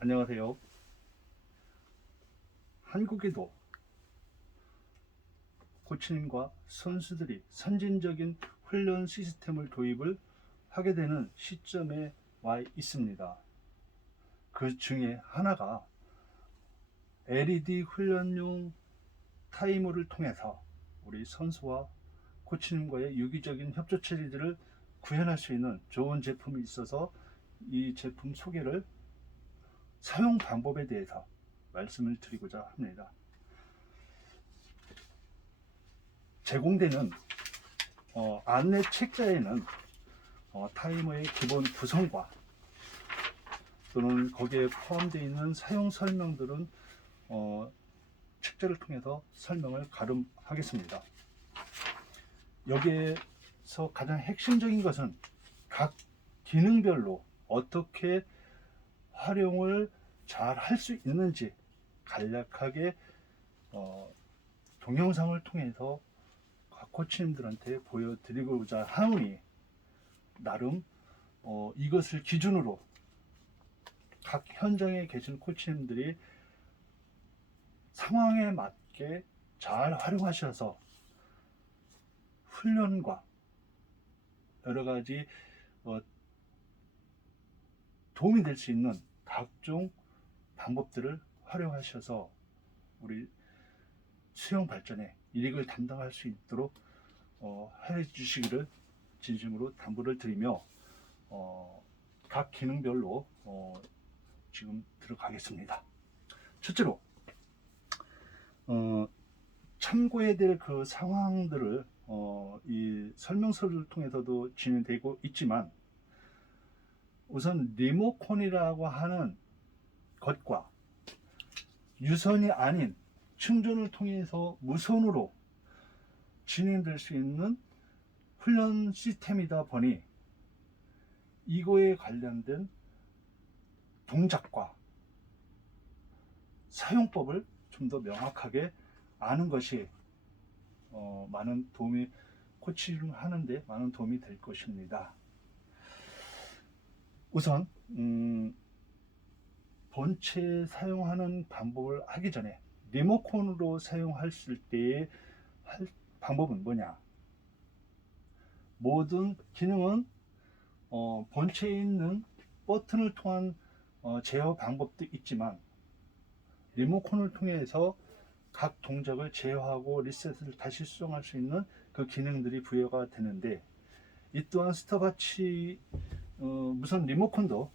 안녕하세요. 한국에도 코치님과 선수들이 선진적인 훈련 시스템을 도입을 하게 되는 시점에 와 있습니다. 그 중에 하나가 LED 훈련용 타이머를 통해서 우리 선수와 코치님과의 유기적인 협조 처리들을 구현할 수 있는 좋은 제품이 있어서 이 제품 소개를 사용 방법에 대해서 말씀을 드리고자 합니다. 제공되는 안내 책자에는 타이머의 기본 구성과 또는 거기에 포함되어 있는 사용 설명들은 책자를 통해서 설명을 가름하겠습니다. 여기에서 가장 핵심적인 것은 각 기능별로 어떻게 활용을 잘 할 수 있는지 간략하게 동영상을 통해서 코치님들한테 보여드리고자 하오니 나름 이것을 기준으로 각 현장에 계신 코치님들이 상황에 맞게 잘 활용하셔서 훈련과 여러 가지 도움이 될 수 있는 각종 방법들을 활용하셔서 우리 수영 발전에 이익을 담당할 수 있도록 해주시기를 진심으로 당부를 드리며 각 기능별로 지금 들어가겠습니다. 첫째로 참고해야 될 그 상황들을 이 설명서를 통해서도 진행되고 있지만 우선 리모컨이라고 하는 것과 유선이 아닌 충전을 통해서 무선으로 진행될 수 있는 훈련 시스템이다 보니 이거에 관련된 동작과 사용법을 좀 더 명확하게 아는 것이 많은 도움이 코치를 하는데 많은 도움이 될 것입니다. 우선 본체 사용하는 방법을 하기 전에 리모컨으로 사용했을 때의 방법은 뭐냐? 모든 기능은 본체에 있는 버튼을 통한 제어 방법도 있지만 리모컨을 통해서 각 동작을 제어하고 리셋을 다시 수정할 수 있는 그 기능들이 부여가 되는데 이 또한 스톱워치 무선 리모컨도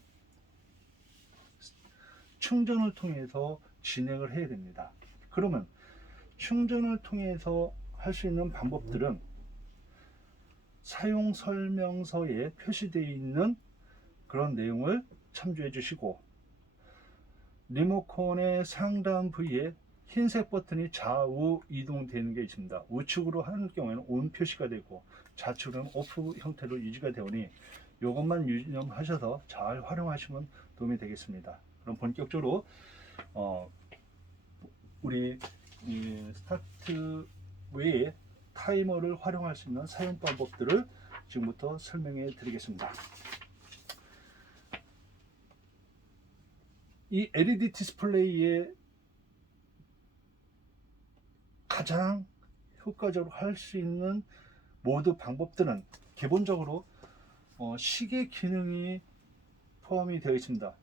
충전을 통해서 진행을 해야 됩니다. 그러면 충전을 통해서 할 수 있는 방법들은 사용 설명서에 표시되어 있는 그런 내용을 참조해 주시고 리모컨의 상단 부위에 흰색 버튼이 좌우 이동되는 게 있습니다. 우측으로 하는 경우에는 ON 표시가 되고 좌측으로는 OFF 형태로 유지가 되오니 이것만 유념하셔서 잘 활용하시면 도움이 되겠습니다. 그럼 본격적으로 우리 스타트 외에 타이머를 활용할 수 있는 사용 방법들을 지금부터 설명해 드리겠습니다. 이 LED 디스플레이의 가장 효과적으로 할 수 있는 모드 방법들은 기본적으로 시계 기능이 포함이 되어 있습니다.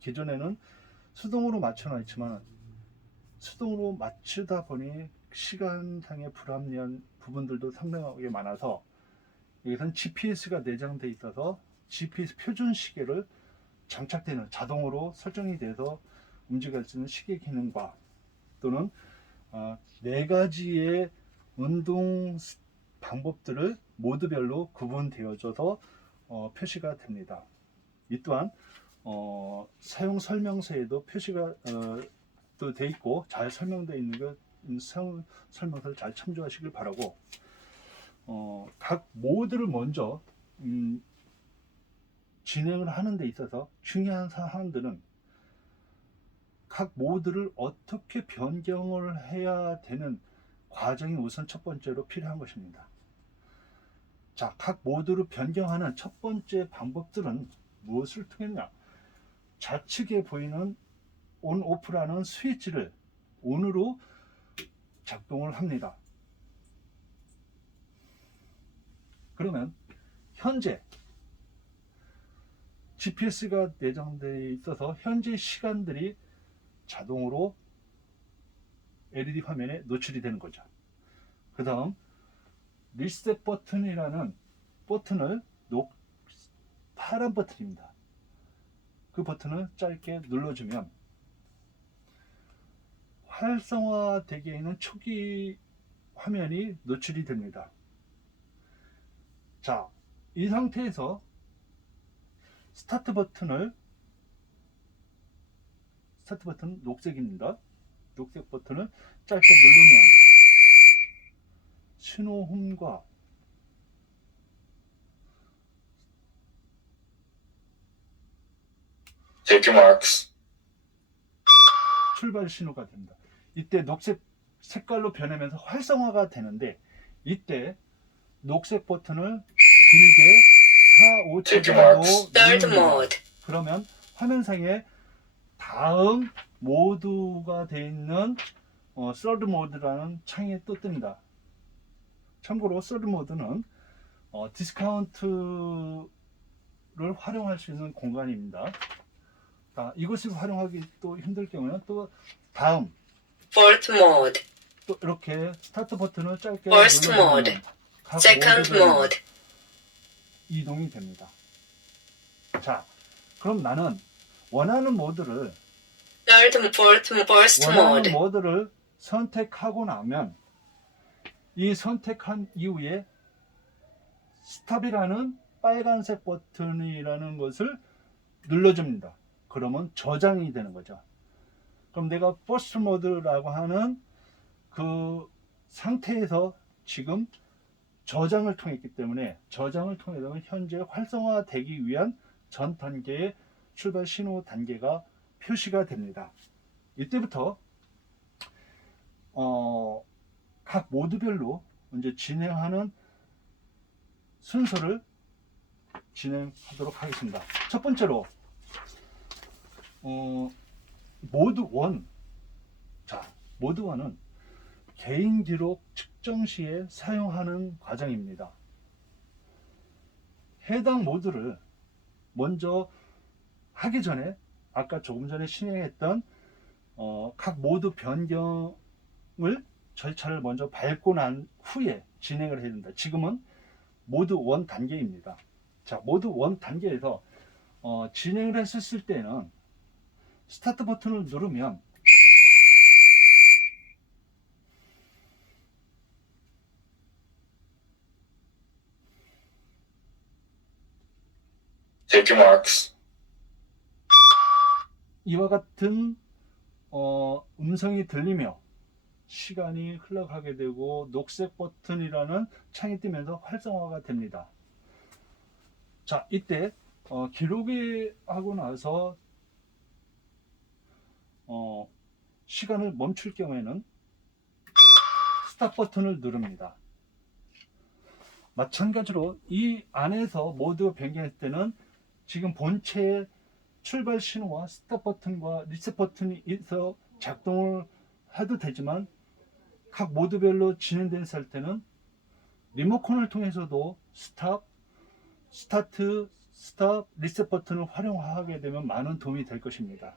기존에는 수동으로 맞춰 놨지만 수동으로 맞추다 보니 시간상의 불합리한 부분들도 상당하게 많아서 여기서는 GPS가 내장되어 있어서 GPS 표준 시계를 장착되는 자동으로 설정이 돼서 움직일 수 있는 시계 기능과 또는 네 가지의 운동 방법들을 모드별로 구분되어져서 표시가 됩니다. 이 또한 사용 설명서에도 표시가 또 돼 있고 잘 설명되어 있는 것 사용 설명서를 잘 참조하시길 바라고 각 모드를 먼저 진행을 하는 데 있어서 중요한 사항들은 각 모드를 어떻게 변경을 해야 되는 과정이 우선 첫 번째로 필요한 것입니다. 자, 각 모드를 변경하는 첫 번째 방법들은 무엇을 통했냐? 좌측에 보이는 온 오프라는 스위치를 온으로 작동을 합니다. 그러면 현재 GPS가 내장되어 있어서 현재 시간들이 자동으로 LED 화면에 노출이 되는 거죠. 그 다음 리셋 버튼이라는 버튼을 파란 버튼입니다. 그 버튼을 짧게 눌러주면 활성화되게 있는 초기 화면이 노출이 됩니다. 자, 이 상태에서 스타트 버튼 녹색입니다. 녹색 버튼을 짧게 누르면 신호음과 출발 신호가 됩니다. 이때 녹색 색깔로 변하면서 활성화가 되는데, 이때 녹색 버튼을 길게 4, 5초 정도 누릅니다. 그러면 화면상에 다음 모드가 되어 있는 서드 모드라는 창이 또 뜹니다. 참고로 서드 모드는 디스카운트를 활용할 수 있는 공간입니다. 이것을 활용하기 또 힘들 경우에는 또 다음 Fourth mode. 또 이렇게 스타트 버튼을 짧게 눌러주면 각 모드로 이동이 됩니다. 자, 그럼 나는 원하는 모드를 선택하고 나면 이 선택한 이후에 스탑이라는 빨간색 버튼이라는 것을 눌러줍니다. 그러면 저장이 되는 거죠. 그럼 내가 퍼스트 모드라고 하는 그 상태에서 지금 저장을 통했기 때문에, 저장을 통해서 현재 활성화되기 위한 전 단계의 출발 신호 단계가 표시가 됩니다. 이때부터 각 모드별로 이제 진행하는 순서를 진행하도록 하겠습니다. 첫 번째로 모드 1. 자, 모드 1은 개인 기록 측정 시에 사용하는 과정입니다. 해당 모드를 먼저 하기 전에 아까 조금 전에 진행했던 각 모드 변경을 절차를 먼저 밟고 난 후에 진행을 해야 된다. 지금은 모드 1 단계입니다. 자, 모드 1 단계에서 진행을 했을 때는 스타트 버튼을 누르면 이와 같은 음성이 들리며 시간이 흘러가게 되고 녹색 버튼이라는 창이 뜨면서 활성화가 됩니다. 자, 이때 기록이 하고 나서 시간을 멈출 경우에는 스탑 버튼을 누릅니다. 마찬가지로 이 안에서 모드 변경할 때는 지금 본체의 출발 신호와 스탑 버튼과 리셋 버튼이 있어 작동을 해도 되지만, 각 모드별로 진행된 살 때는 리모컨을 통해서도 스타트, 스탑, 리셋 버튼을 활용하게 되면 많은 도움이 될 것입니다.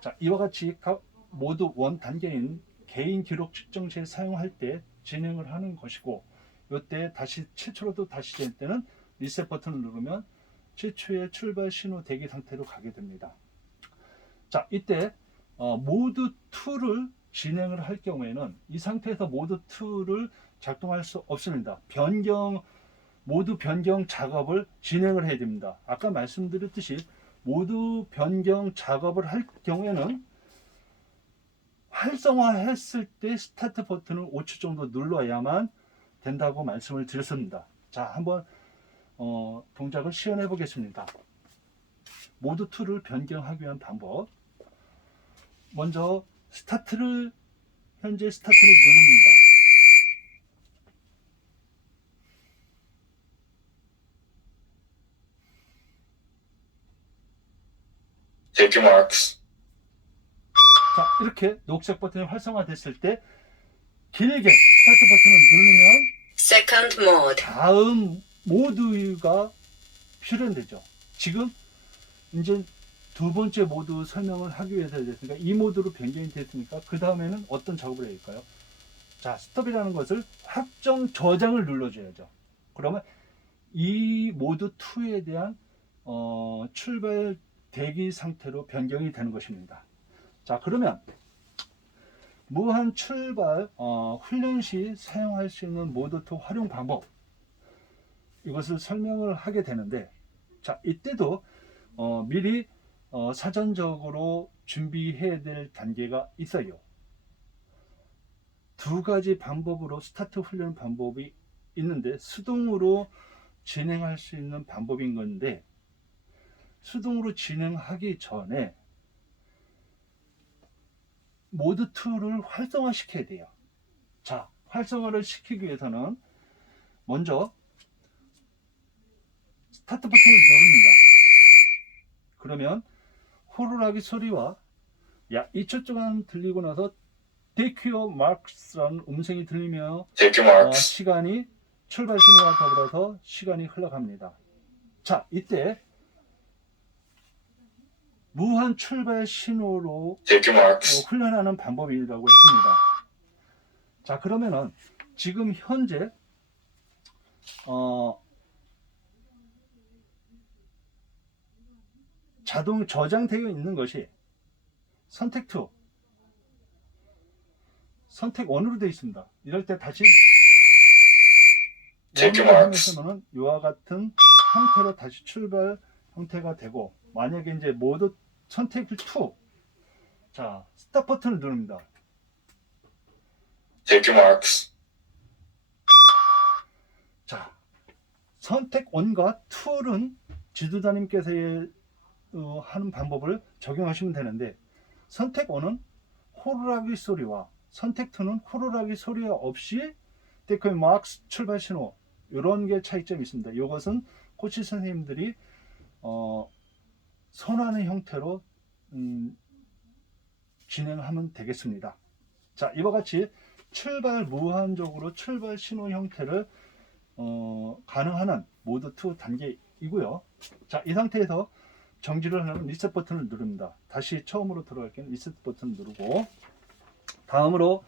자, 이와 같이 각 모드 1 단계인 개인 기록 측정 시에 사용할 때 진행을 하는 것이고, 이때 다시 최초로도 다시 될 때는 리셋 버튼을 누르면 최초의 출발 신호 대기 상태로 가게 됩니다. 자, 이때 모드 2를 진행을 할 경우에는 이 상태에서 모드 2를 작동할 수 없습니다. 모드 변경 작업을 진행을 해야 됩니다. 아까 말씀드렸듯이 모드 변경 작업을 할 경우에는 활성화했을 때 스타트 버튼을 5초 정도 눌러야만 된다고 말씀을 드렸습니다. 자, 한번 동작을 시연해 보겠습니다. 모드 2를 변경하기 위한 방법. 먼저 현재 스타트를 누릅니다. Take your marks. 자, 이렇게 녹색 버튼이 활성화됐을 때 길게 스타트 버튼을 누르면 Second mode. 다음 모드가 실현되죠. 지금 이제 두 번째 모드 설명을 하기 위해서 됐으니까 이 모드로 변경이 됐으니까 그 다음에는 어떤 작업을 해야 할까요? 자, 스톱이라는 것을 확정 저장을 눌러줘야죠. 그러면 이 모드 2에 대한 출발 대기 상태로 변경이 되는 것입니다. 자, 그러면 무한 출발 훈련 시 사용할 수 있는 모드 2 활용 방법, 이것을 설명을 하게 되는데, 자, 이때도 미리 사전적으로 준비해야 될 단계가 있어요. 두 가지 방법으로 스타트 훈련 방법이 있는데, 수동으로 진행할 수 있는 방법인 건데, 수동으로 진행하기 전에 모드 2를 활성화 시켜야 돼요. 자, 활성화를 시키기 위해서는 먼저 스타트 버튼을 누릅니다. 그러면 호루라기 소리와 약 2초 동안 들리고 나서 Take your marks라는 음성이 들리며 Take your marks. 시간이 출발 신호와 더불어서 시간이 흘러갑니다. 자, 이때 무한 출발 신호로 Take your marks. 훈련하는 방법이라고 했습니다. 자, 그러면은 지금 현재 자동 저장되어 있는 것이 선택 2, 선택 1으로 되어 있습니다. 이럴 때 다시 Take 1으로 your marks. 하면서는 이와 같은 형태로 다시 출발 형태가 되고, 만약에 이제 모드 선택 2, 자, 스탑 버튼을 누릅니다. Take your marks. 자, 선택 1과 2는 지도자님께서 하는 방법을 적용하시면 되는데, 선택 1은 호루라기 소리와 선택 2는 호루라기 소리 없이 Take your marks 출발 신호, 이런 게 차이점이 있습니다. 이것은 코치 선생님들이 선호하는 형태로 진행하면 되겠습니다. 자, 이와 같이 출발 무한적으로 출발 신호 형태를 가능한 모드 2 단계이고요. 자, 이 상태에서 정지를 하려면 리셋 버튼을 누릅니다. 다시 처음으로 들어갈 때는 리셋 버튼을 누르고, 다음으로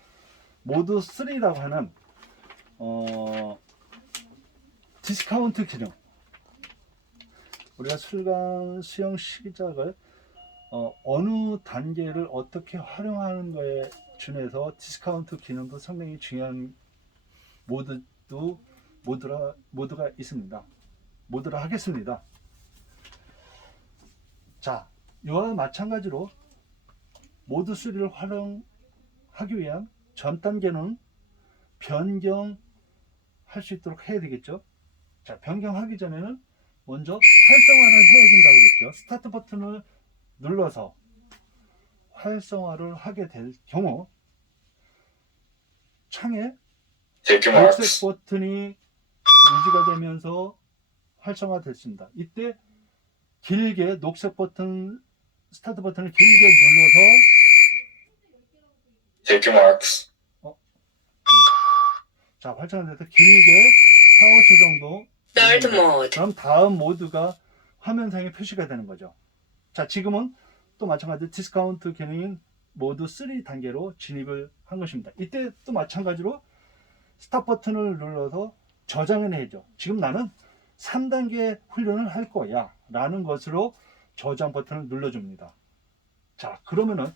모드 3라고 하는 디스카운트 기능, 우리가 수강 수영 시작을 어느 단계를 어떻게 활용하는 거에 준해서 디스카운트 기능도 상당히 중요한 모드가 있습니다. 모드를 하겠습니다. 자, 이와 마찬가지로 모드 3를 활용하기 위한 전 단계는 변경할 수 있도록 해야 되겠죠. 자, 변경하기 전에는 먼저 활성화를 해야 된다고 그랬죠. 스타트 버튼을 눌러서 활성화를 하게 될 경우 창에 Take your 녹색 marks. 버튼이 유지가 되면서 활성화됐습니다. 이때 길게 녹색 버튼, 스타트 버튼을 길게 눌러서 Take your marks. 자, 활성화돼서 길게 4, 5초 정도 Third 누릅니다. mode. 그럼 다음 모드가 화면상에 표시가 되는 거죠. 자, 지금은 또 마찬가지로 디스카운트 기능인 모드 3 단계로 진입을 한 것입니다. 이때 또 마찬가지로 스탑 버튼을 눌러서 저장을 해야죠. 지금 나는 3단계 훈련을 할 거야 라는 것으로 저장 버튼을 눌러줍니다. 자, 그러면은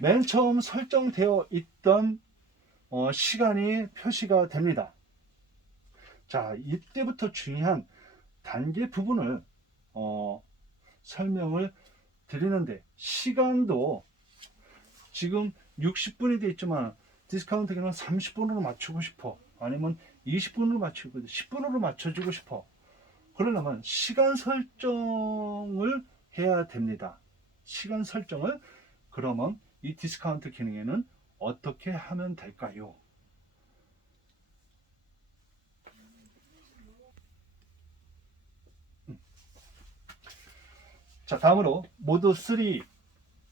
맨 처음 설정되어 있던 시간이 표시가 됩니다. 자, 이때부터 중요한 단계 부분을 설명을 드리는데, 시간도 지금 60분이 되어 있지만 디스카운트 기능은 30분으로 맞추고 싶어, 아니면 20분으로 맞추고 10분으로 맞춰주고 싶어. 그러려면 시간 설정을 해야 됩니다. 시간 설정을 그러면 이 디스카운트 기능에는 어떻게 하면 될까요? 자, 다음으로 모드 3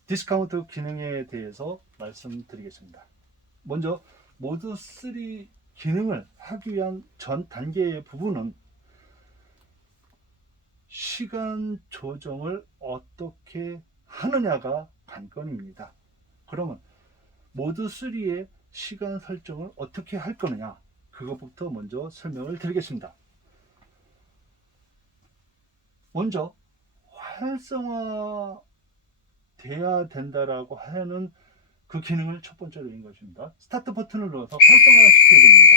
디스카운트 기능에 대해서 말씀드리겠습니다. 먼저 모드 3 기능을 하기 위한 전 단계의 부분은 시간 조정을 어떻게 하느냐가 관건입니다. 그러면 모드 3의 시간 설정을 어떻게 할 거느냐, 그것부터 먼저 설명을 드리겠습니다. 먼저 활성화 돼야 된다라고 하는 그 기능을 첫 번째로 있는 것입니다. 스타트 버튼을 눌러서 활성화시켜야 됩니다.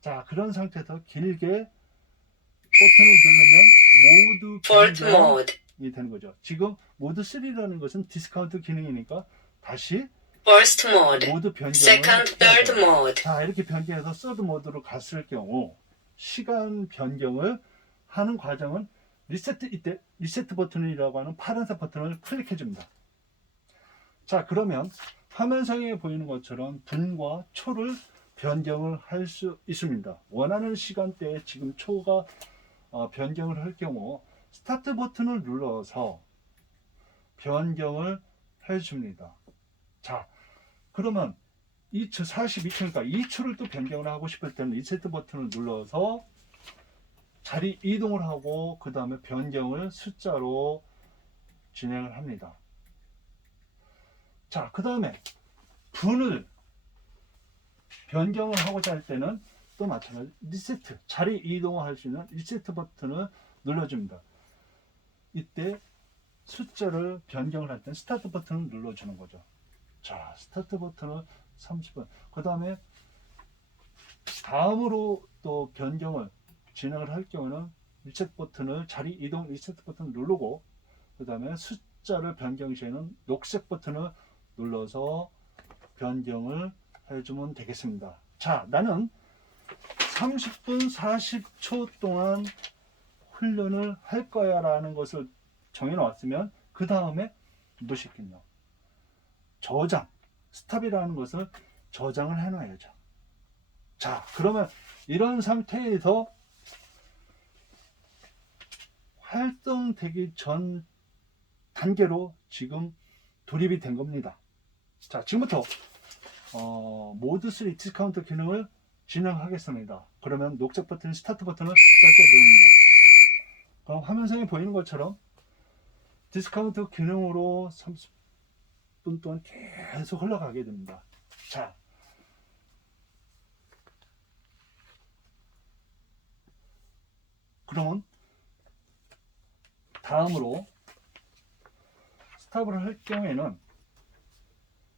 자, 그런 상태에서 길게 버튼을 누르면 모드 변경이 되는 거죠. 지금 모드 3라는 것은 디스카운트 기능이니까 다시 First mode, 모드 변경을 second, 해야 third 돼요. mode, 자, 이렇게 변경해서 서드 모드로 갔을 경우 시간 변경을 하는 과정은 이때 리세트 버튼이라고 하는 파란색 버튼을 클릭해 줍니다. 자, 그러면 화면상에 보이는 것처럼 분과 초를 변경을 할 수 있습니다. 원하는 시간대에 지금 초가 변경을 할 경우 스타트 버튼을 눌러서 변경을 해 줍니다. 자, 그러면 42초니까 2초를 또 변경을 하고 싶을 때는 리세트 버튼을 눌러서 자리 이동을 하고 그 다음에 변경을 숫자로 진행을 합니다. 자, 그 다음에 분을 변경을 하고자 할 때는 또 마찬가지 리세트, 자리 이동을 할 수 있는 리세트 버튼을 눌러줍니다. 이때 숫자를 변경을 할 때는 스타트 버튼을 눌러주는 거죠. 자, 스타트 버튼을 30분. 그 다음에 다음으로 또 변경을 진행을 할 경우는 리셋 버튼을 자리 이동 리셋 버튼을 누르고 그 다음에 숫자를 변경 시에는 녹색 버튼을 눌러서 변경을 해주면 되겠습니다. 자, 나는 30분 40초 동안 훈련을 할 거야 라는 것을 정해놓았으면 그 다음에 무엇이 있겠냐, 저장, 스탑이라는 것을 저장을 해놔야죠. 자, 그러면 이런 상태에서 활성되기 전 단계로 지금 돌입이 된 겁니다. 자, 지금부터 모드 3 디스카운트 기능을 진행하겠습니다. 그러면 녹색 버튼 스타트 버튼을 짧게 누릅니다. 그럼 화면상에 보이는 것처럼 디스카운트 기능으로 30분 동안 계속 흘러가게 됩니다. 자, 그러면 다음으로 스탑을 할 경우에는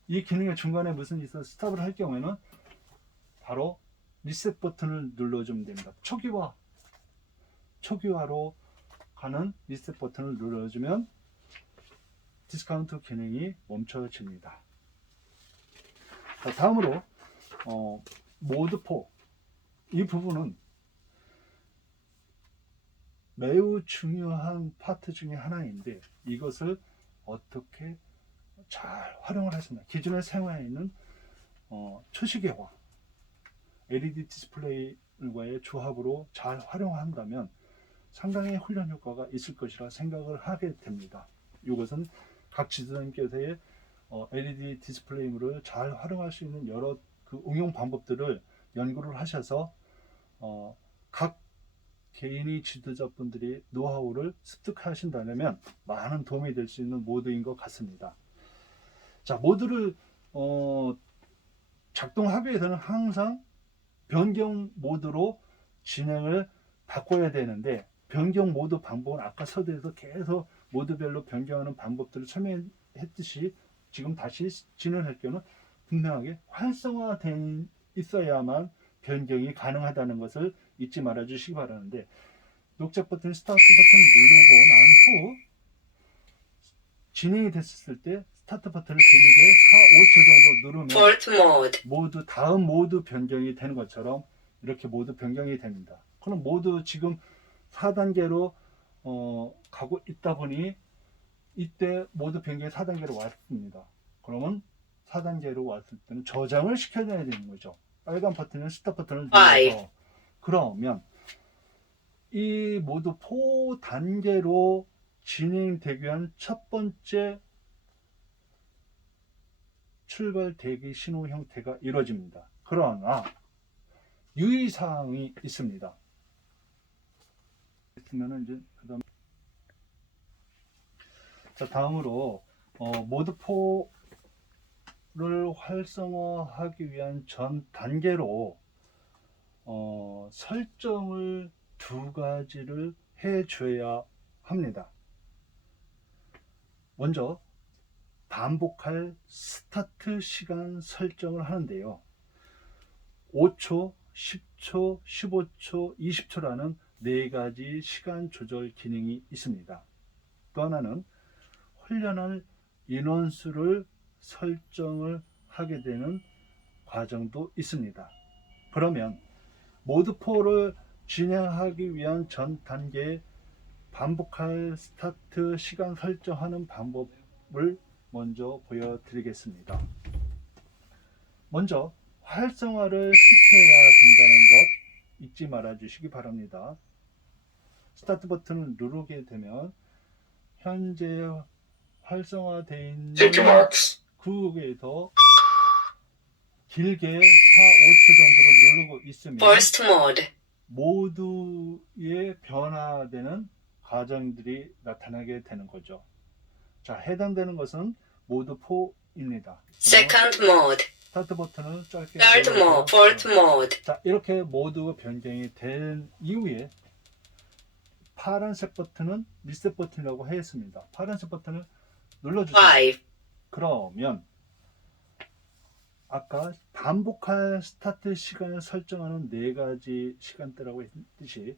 이 기능의 중간에 무슨 있어서 스탑을 할 경우에는 바로 리셋 버튼을 눌러주면 됩니다. 초기화로 가는 리셋 버튼을 눌러주면 디스카운트 기능이 멈춰집니다. 자, 다음으로 모드 4, 이 부분은 매우 중요한 파트 중에 하나인데 이것을 어떻게 잘 활용을 하신다. 기존에 사용해 있는 초시계와 LED 디스플레이와의 조합으로 잘 활용한다면 상당히 훈련 효과가 있을 것이라 생각을 하게 됩니다. 이것은 각 지도자님께서의 LED 디스플레이물을 잘 활용할 수 있는 여러 그 응용 방법들을 연구를 하셔서 각 개인이 지도자분들이 노하우를 습득하신다면 많은 도움이 될 수 있는 모드인 것 같습니다. 자, 모드를 작동하기 위해서는 항상 변경 모드로 진행을 바꿔야 되는데 변경 모드 방법은 아까 서두에서 계속 모드별로 변경하는 방법들을 설명했듯이 지금 다시 진행할 경우는 분명하게 활성화되어 있어야만 변경이 가능하다는 것을 잊지 말아 주시기 바라는데 녹색 버튼 스타트 버튼 누르고 난 후 진행이 됐을 때 스타트 버튼을 길게 4-5초 정도 누르면 fourth mode, 다음 모드 변경이 되는 것처럼 이렇게 모드 변경이 됩니다. 그럼 모두 지금 4단계로 가고 있다 보니 이때 모드 변경이 4단계로 왔습니다. 그러면 4단계로 왔을 때는 저장을 시켜줘야 되는 거죠. 빨간 버튼은 스탑 버튼을 눌러서 그러면 이 모드 4단계로 진행되기 위한 첫 번째 출발 대기 신호 형태가 이루어집니다. 그러나 유의사항이 있습니다. 있으면은 이제 그다음 자 다음으로 모드 4를 활성화하기 위한 전 단계로 설정을 두 가지를 해줘야 합니다. 먼저 반복할 스타트 시간 설정을 하는데요. 5초, 10초, 15초, 20초라는 네 가지 시간 조절 기능이 있습니다. 또 하나는 훈련할 인원수를 설정을 하게 되는 과정도 있습니다. 그러면 모드 4를 진행하기 위한 전 단계에 반복할 스타트 시간 설정하는 방법을 먼저 보여드리겠습니다. 먼저 활성화를 시켜야 된다는 것 잊지 말아 주시기 바랍니다. 스타트 버튼을 누르게 되면 현재 활성화되어 있는 Take your marks. 구역에서 길게 4, 5초 정도로 누르고 있으면 Burst mode. 모두의 변화되는 과정들이 나타나게 되는 거죠. 자, 해당되는 것은 모드 4입니다. Second mode. 스타트 버튼을 짧게 Third 눌러서 mode. Fourth mode. 자, 이렇게 모드가 변경이 된 이후에 파란색 버튼은 리셋 버튼이라고 했습니다. 파란색 버튼을 눌러주세요. 5. 그러면 아까 반복할 스타트 시간을 설정하는 네 가지 시간대라고 했듯이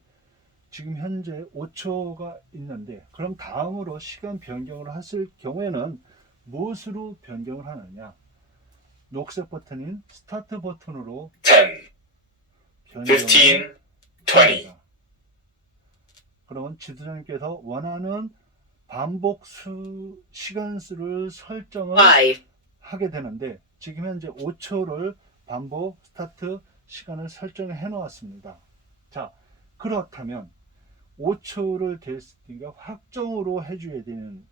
지금 현재 5초가 있는데 그럼 다음으로 시간 변경을 하실 경우에는 무엇으로 변경을 하느냐? 녹색 버튼인 스타트 버튼으로 10, 변경을 15, 20. 합니다. 그러면 지도자님께서 원하는 반복 시간 수를 설정을 5. 하게 되는데 지금 현재 5초를 반복 스타트 시간을 설정해 놓았습니다. 자, 그렇다면 5초를 됐으니까 확정으로 해줘야 되는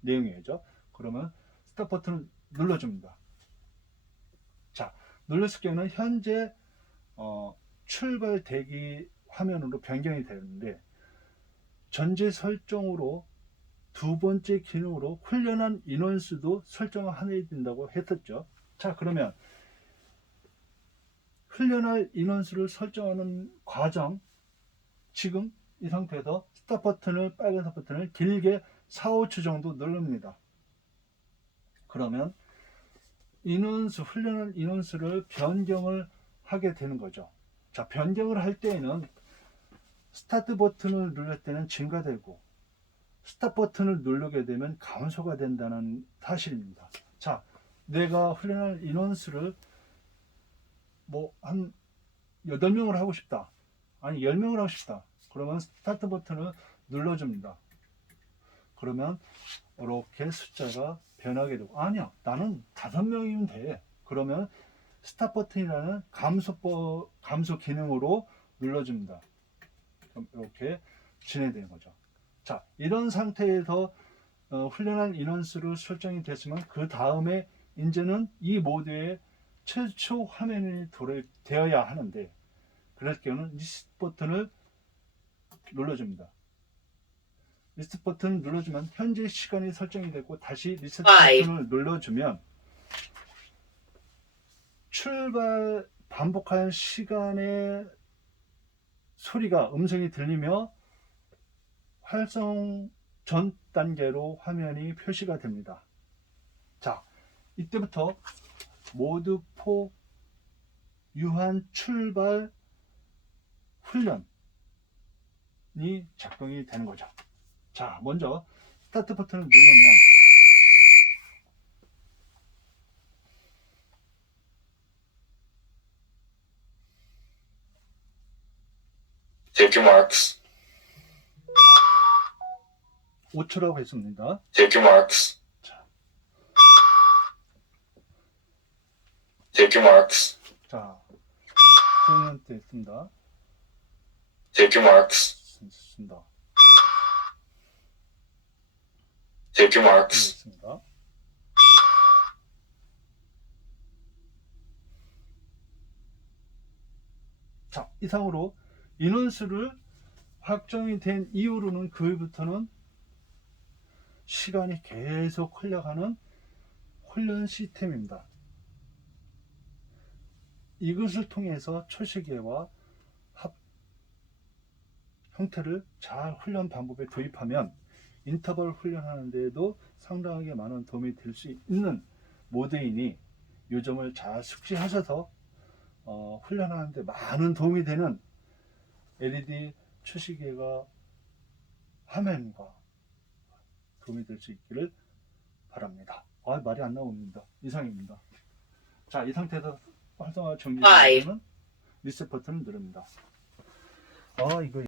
내용이죠. 그러면 스탑 버튼을 눌러줍니다. 자, 눌렀을 경우는 현재 출발 대기 화면으로 변경이 되는데 전제 설정으로 두 번째 기능으로 훈련한 인원수도 설정을 해야 된다고 했었죠. 자, 그러면 훈련할 인원수를 설정하는 과정, 지금 이 상태에서 스탑 버튼을, 빨간색 버튼을 길게 4, 5초 정도 누릅니다. 그러면 인원수, 훈련한 인원수를 변경을 하게 되는 거죠. 자, 변경을 할 때에는 스타트 버튼을 누를 때는 증가되고 스탑 버튼을 누르게 되면 감소가 된다는 사실입니다. 자, 내가 훈련할 인원수를 한 8명을 하고 싶다. 아니 10명을 하고 싶다. 그러면 스타트 버튼을 눌러줍니다. 그러면 이렇게 숫자가 변하게 되고 아니야 나는 5명이면 돼. 그러면 스탑 버튼이라는 감소 기능으로 눌러줍니다. 그럼 이렇게 진행되는 거죠. 자, 이런 상태에서 훈련한 인원수를 설정이 됐으면 그 다음에 이제는 이 모드의 최초 화면이 되어야 하는데 그럴 경우는 리셋 버튼을 눌러줍니다. 리셋 버튼을 눌러주면 현재 시간이 설정이 되고 다시 리셋 버튼을 눌러주면 출발 반복할 시간의 소리가 음성이 들리며 활성 전 단계로 화면이 표시가 됩니다. 자, 이때부터 모드 4 유한 출발 훈련이 작동이 되는 거죠. 자, 먼저 스타트 버튼을 누르면 Take your marks. 5초라고 했습니다. Take your marks. 자, Take your marks. 자, 트레이너한테 있습니다. Take your marks. 있습니다. Take your marks. 되겠습니다. 자, 이상으로 인원수를 확정이 된 이후로는 그후부터는 시간이 계속 흘러가는 훈련 시스템입니다. 이것을 통해서 초시계와 합 형태를 잘 훈련 방법에 도입하면 인터벌 훈련하는 데에도 상당하게 많은 도움이 될 수 있는 모드이니 이 점을 잘 숙지하셔서 훈련하는 데 많은 도움이 되는 LED 초시계가 화면과 도움이 될 수 있기를 바랍니다. 말이 안 나옵니다. 이상입니다. 자, 이 상태에서 활성화 정지되면 리셋 버튼을 누릅니다. 이거